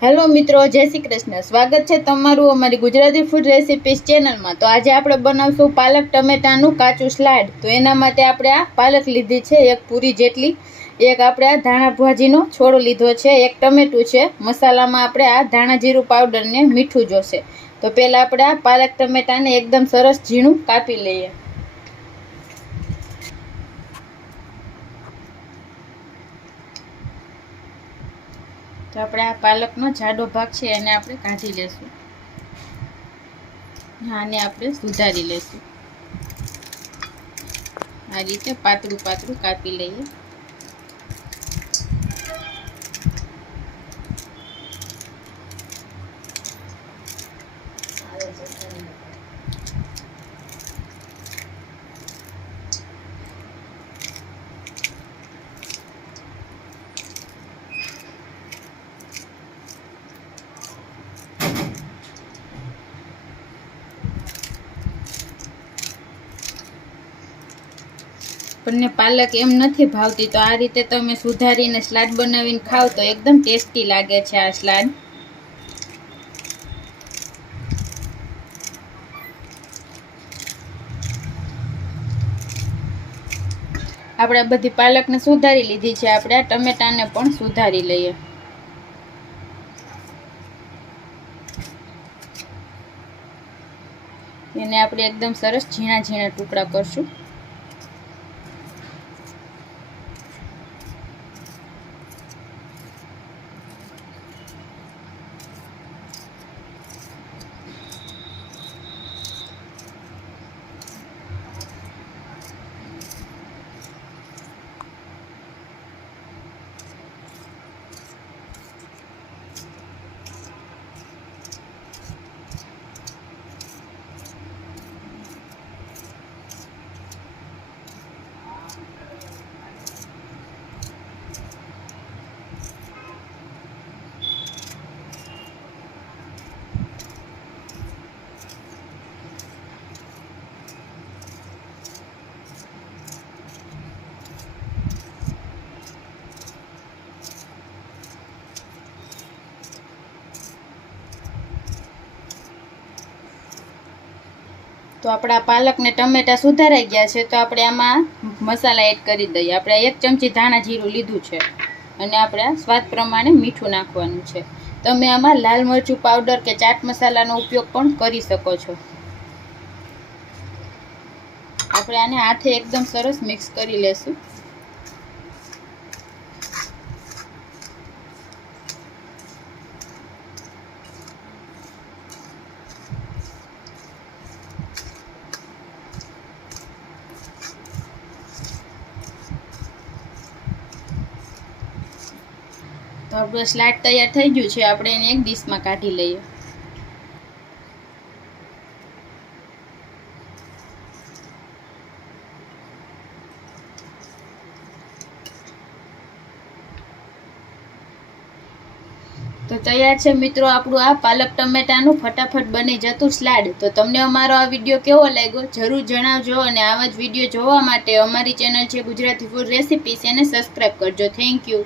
Hello મિત્રો, જય શ્રી કૃષ્ણ. સ્વાગત છે તમારું અમારી ગુજરાતી ફૂડ રેસિપીસ ચેનલમાં તો આજે આપણે બનાવશું પાલક ટમેટાનું કાચું સ્લાડ તો એના માટે આપણે આ પાલક લીધી છે, એક પૂરી જેટલી. એક આપણે આ ધાણા ભાજીનો છોડો લીધો છે, એક ટમેટું છે. મસાલામાં આપણે આ ધાણા જીરું પાવડરને મીઠું જોશે. તો પહેલાં આપણે આ પાલક ટમેટાને એકદમ સરસ ઝીણું કાપી લઈએ. તો આપણે આ પાલકનો જાડો ભાગ છે એને આપણે કાઢી લેશું. આને આપણે સુધારી લેશું. આ રીતે પાતળું પાતળું કાપી લઈએ. આપણને પાલક એમ નથી ભાવતી, તો આ રીતે તમે સુધારીને સલાડ બનાવીને ખાવ તો એકદમ ટેસ્ટી લાગે છે આ સલાડ. આપણે બધી પાલકને સુધારી લીધી છે, આપણે ટમેટાને પણ સુધારી લઈએ. એને આપણે એકદમ સરસ ઝીણા ઝીણા ટુકડા કરશું. તો આપણા પાલક ને ટમેટા સુધારાઈ ગયા છે, તો આપણે આમાં મસાલા એડ કરી દઈએ. આપણે એક ચમચી ધાણા જીરું લીધું છે અને આપણે સ્વાદ પ્રમાણે મીઠું નાખવાનું છે. તમે આમાં લાલ મરચું પાવડર કે ચાટ મસાલાનો ઉપયોગ પણ કરી શકો છો. આપણે આને હાથે એકદમ સરસ મિક્સ કરી લેશું. આપણું સ્લાડ તૈયાર થઈ ગયું છે, આપણે એને એક ડીશમાં કાઢી લઈએ. તો તૈયાર છે મિત્રો આપણું આ પાલક ટમેટાનું ફટાફટ બની જતું સ્લાડ તો તમને અમારો આ વીડિયો કેવો લાગ્યો જરૂર જણાવજો અને આવા જ વીડિયો જોવા માટે અમારી ચેનલ છે ગુજરાતી ફૂડ રેસિપીસ એને સબસ્ક્રાઈબ કરજો. Thank you